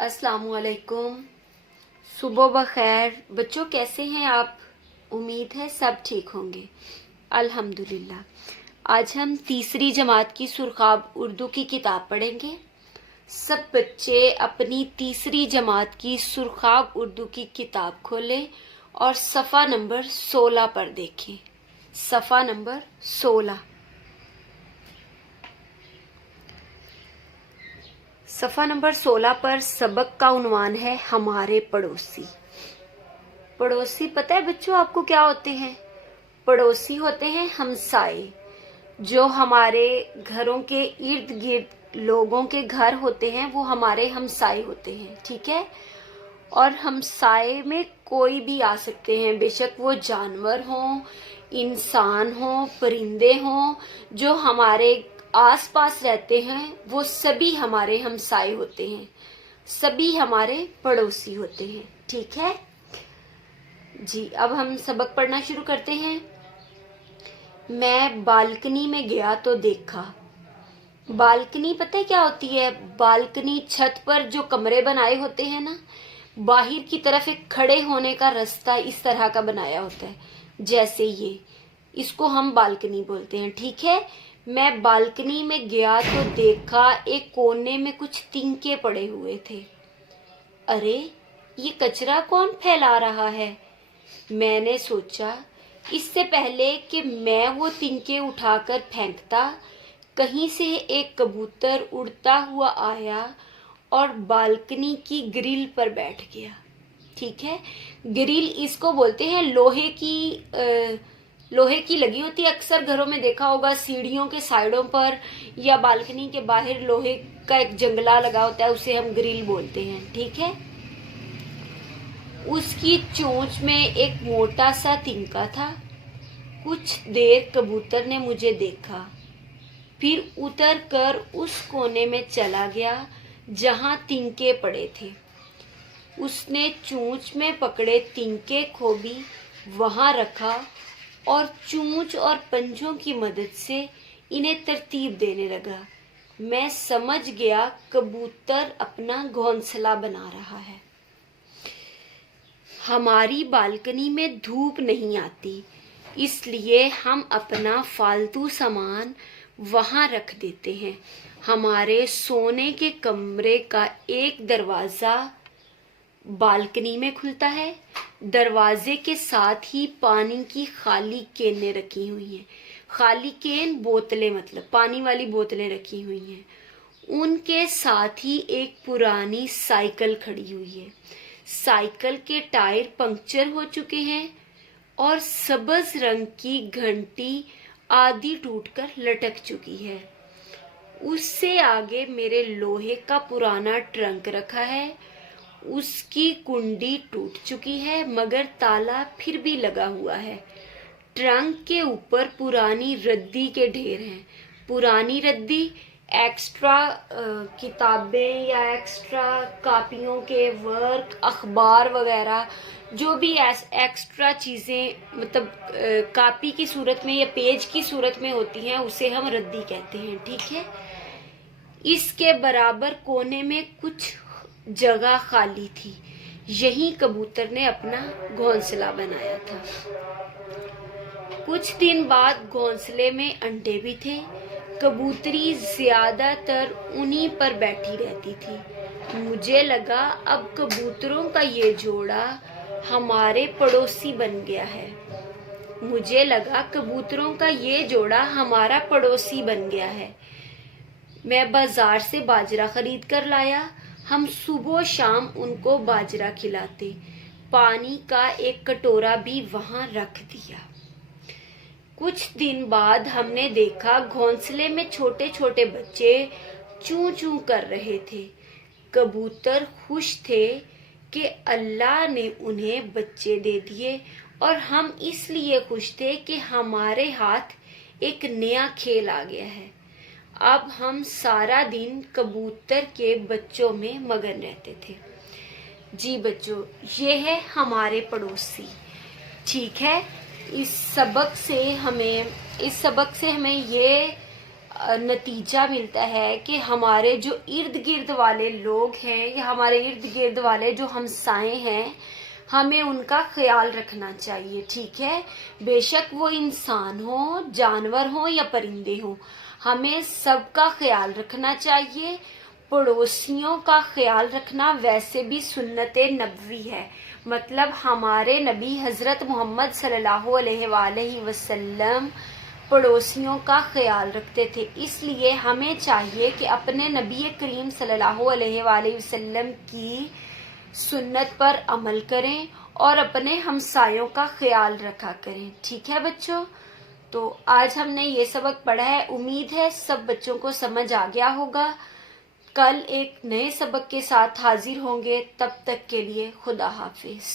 अस्सलाम वालेकुम। सुबह बखैर बच्चों, कैसे हैं आप? उम्मीद है सब ठीक होंगे। अल्हम्दुलिल्लाह। आज हम तीसरी जमात की सुरखाब उर्दू की किताब पढ़ेंगे। सब बच्चे अपनी तीसरी जमात की सुरखाब उर्दू की किताब खोलें और सफ़ा नंबर 16 पर देखें। सफ़ा नंबर 16। सफ़ा नंबर 16 पर सबक का उन्वान है हमारे पड़ोसी। पड़ोसी पता है बच्चों आपको क्या होते हैं? पड़ोसी होते हैं हमसाए, जो हमारे घरों के इर्द गिर्द लोगों के घर होते हैं, वो हमारे हमसाए होते हैं। ठीक है। और हमसाए में कोई भी आ सकते हैं, बेशक वो जानवर हों, इंसान हों, परिंदे हों, जो हमारे आस पास रहते हैं वो सभी हमारे हमसाए होते हैं, सभी हमारे पड़ोसी होते हैं। ठीक है जी। अब हम सबक पढ़ना शुरू करते हैं। मैं बालकनी में गया तो देखा। बालकनी पता है क्या होती है? बालकनी छत पर जो कमरे बनाए होते हैं ना, बाहर की तरफ एक खड़े होने का रास्ता इस तरह का बनाया होता है, जैसे ये, इसको हम बालकनी बोलते हैं। ठीक है। मैं बालकनी में गया तो देखा एक कोने में कुछ तिनके पड़े हुए थे। अरे, ये कचरा कौन फैला रहा है? मैंने सोचा। इससे पहले कि मैं वो तिनके उठाकर फेंकता, कहीं से एक कबूतर उड़ता हुआ आया और बालकनी की ग्रिल पर बैठ गया। ठीक है। ग्रिल इसको बोलते हैं, लोहे की लगी होती है। अक्सर घरों में देखा होगा, सीढ़ियों के साइडों पर या बालकनी के बाहर लोहे का एक जंगला लगा होता है, उसे हम ग्रिल बोलते हैं। ठीक है। उसकी चोंच में एक मोटा सा तिनका था। कुछ देर कबूतर ने मुझे देखा, फिर उतर कर उस कोने में चला गया जहां तिनके पड़े थे। उसने चोंच में पकड़े तिनके को भी वहां रखा और चोंच और पंजों की मदद से इन्हें तरतीब देने लगा। मैं समझ गया कबूतर अपना घोंसला बना रहा है। हमारी बालकनी में धूप नहीं आती, इसलिए हम अपना फालतू सामान वहां रख देते हैं। हमारे सोने के कमरे का एक दरवाजा बालकनी में खुलता है। दरवाजे के साथ ही पानी की खाली केनें रखी हुई हैं। खाली केन बोतलें, मतलब पानी वाली बोतलें रखी हुई हैं। उनके साथ ही एक पुरानी साइकिल खड़ी हुई है। साइकिल के टायर पंक्चर हो चुके हैं और सब्ज रंग की घंटी आधी टूटकर लटक चुकी है। उससे आगे मेरे लोहे का पुराना ट्रंक रखा है। उसकी कुंडी टूट चुकी है, मगर ताला फिर भी लगा हुआ है। ट्रंक के ऊपर पुरानी रद्दी के ढेर हैं। पुरानी रद्दी एक्स्ट्रा किताबें या एक्स्ट्रा कापियों के वर्क, अखबार वगैरह, जो भी एक्स्ट्रा चीज़ें, मतलब कापी की सूरत में या पेज की सूरत में होती हैं, उसे हम रद्दी कहते हैं। ठीक है। इसके बराबर कोने में कुछ जगह खाली थी। यहीं कबूतर ने अपना घोंसला बनाया था। कुछ दिन बाद घोंसले में अंडे भी थे। कबूतरी ज्यादातर उन्हीं पर बैठी रहती थी। मुझे लगा अब कबूतरों का ये जोड़ा हमारे पड़ोसी बन गया है। मुझे लगा कबूतरों का ये जोड़ा हमारा पड़ोसी बन गया है। मैं बाजार से बाजरा खरीद कर लाया। हम सुबह शाम उनको बाजरा खिलाते। पानी का एक कटोरा भी वहां रख दिया। कुछ दिन बाद हमने देखा घोंसले में छोटे छोटे बच्चे चूं चूं कर रहे थे। कबूतर खुश थे कि अल्लाह ने उन्हें बच्चे दे दिए, और हम इसलिए खुश थे कि हमारे हाथ एक नया खेल आ गया है। अब हम सारा दिन कबूतर के बच्चों में मगन रहते थे। जी बच्चों, ये है हमारे पड़ोसी। ठीक है। इस सबक से हमें ये نتیجہ ملتا ہے کہ ہمارے جو ارد گرد والے لوگ ہیں یا ہمارے ارد گرد والے جو ہمسائے ہیں ہمیں ان کا خیال رکھنا چاہیے، ٹھیک ہے؟ بے شک وہ انسان ہوں، جانور ہوں یا پرندے ہوں، ہمیں سب کا خیال رکھنا چاہیے۔ پڑوسیوں کا خیال رکھنا ویسے بھی سنت نبوی ہے، مطلب ہمارے نبی حضرت محمد صلی اللہ علیہ وآلہ وسلم پڑوسیوں کا خیال رکھتے تھے، اس لیے ہمیں چاہیے کہ اپنے نبی کریم صلی اللہ علیہ وآلہ وسلم کی سنت پر عمل کریں اور اپنے ہمسایوں کا خیال رکھا کریں، ٹھیک ہے بچوں؟ تو آج ہم نے یہ سبق پڑھا ہے، امید ہے سب بچوں کو سمجھ آ گیا ہوگا۔ کل ایک نئے سبق کے ساتھ حاضر ہوں گے، تب تک کے لیے خدا حافظ۔